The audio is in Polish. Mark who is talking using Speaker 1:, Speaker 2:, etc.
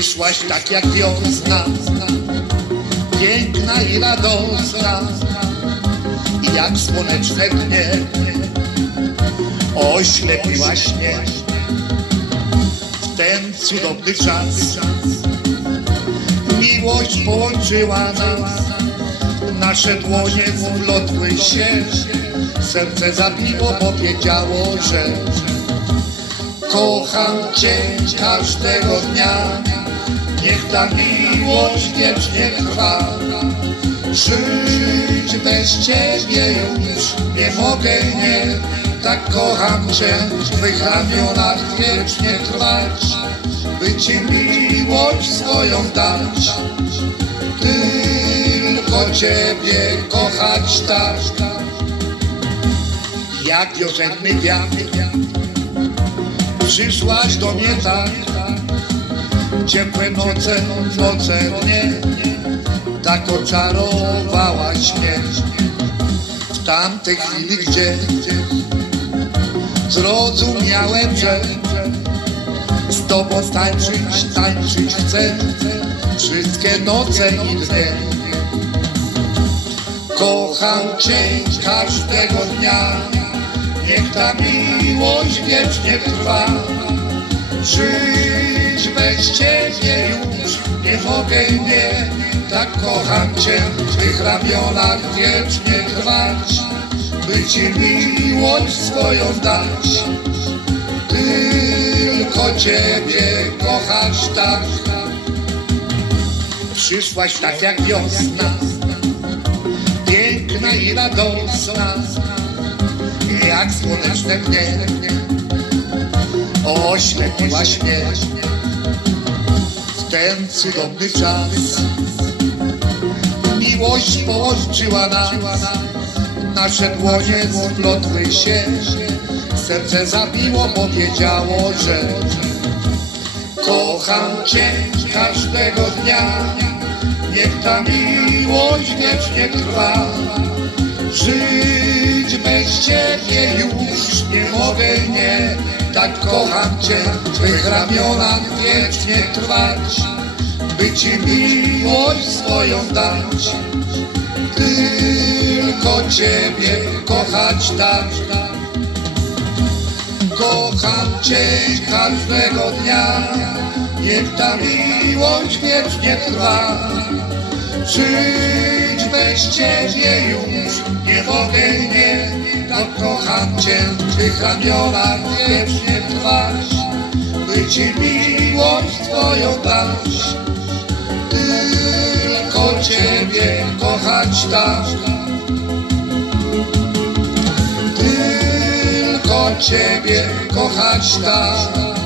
Speaker 1: Przyszłaś tak jak wiosna, piękna i radosna, jak słoneczne dnie. Oślepiłaś mnie w ten cudowny czas. Miłość połączyła nas, nasze dłonie splotły się. Serce zabiło, powiedziało, że kocham Cię każdego dnia. Niech ta miłość wiecznie trwa. Żyć bez Ciebie już nie mogę, nie. Tak kocham Cię, w Twych ramionach wiecznie trwać. By Ci miłość swoją dać. Tylko Ciebie kochać tak. Jak wiosenny wiatr Przyszłaś do mnie tak Ciepłe noce, noce mnie Tak oczarowałaś mnie W tamtej chwili, gdzie Zrozumiałem, że Z tobą tańczyć, tańczyć chcę Wszystkie noce i dnie. Kocham Cię każdego dnia Niech ta miłość wiecznie trwa Żyć bez Ciebie już nie mogę, nie. Tak kocham Cię w Twych ramionach wiecznie trwać By Ci miłość swoją dać. Tylko Ciebie kochać tak. Przyszłaś tak jak wiosna Piękna i radosna jak słoneczne dnie Oślepiłaś mnie w ten cudowny czas. Miłość połączyła nas Nasze dłonie splotły się. Serce zabiło, powiedziało, że Kocham Cię każdego dnia. Niech ta miłość wiecznie trwa Żyć bez Ciebie już nie mogę, nie. Tak kocham Cię, w Twych ramionach wiecznie trwać By Ci miłość swoją dać. Tylko Ciebie kochać tak. Kocham Cię każdego dnia Niech ta miłość wiecznie trwa. Żyć Ciebie już nie mogę, nie Tak kocham Cię, w Twych ramionach wiecznie trwać By Ci miłość Twoją dać. Tylko Ciebie kochać tak. Tylko Ciebie kochać tak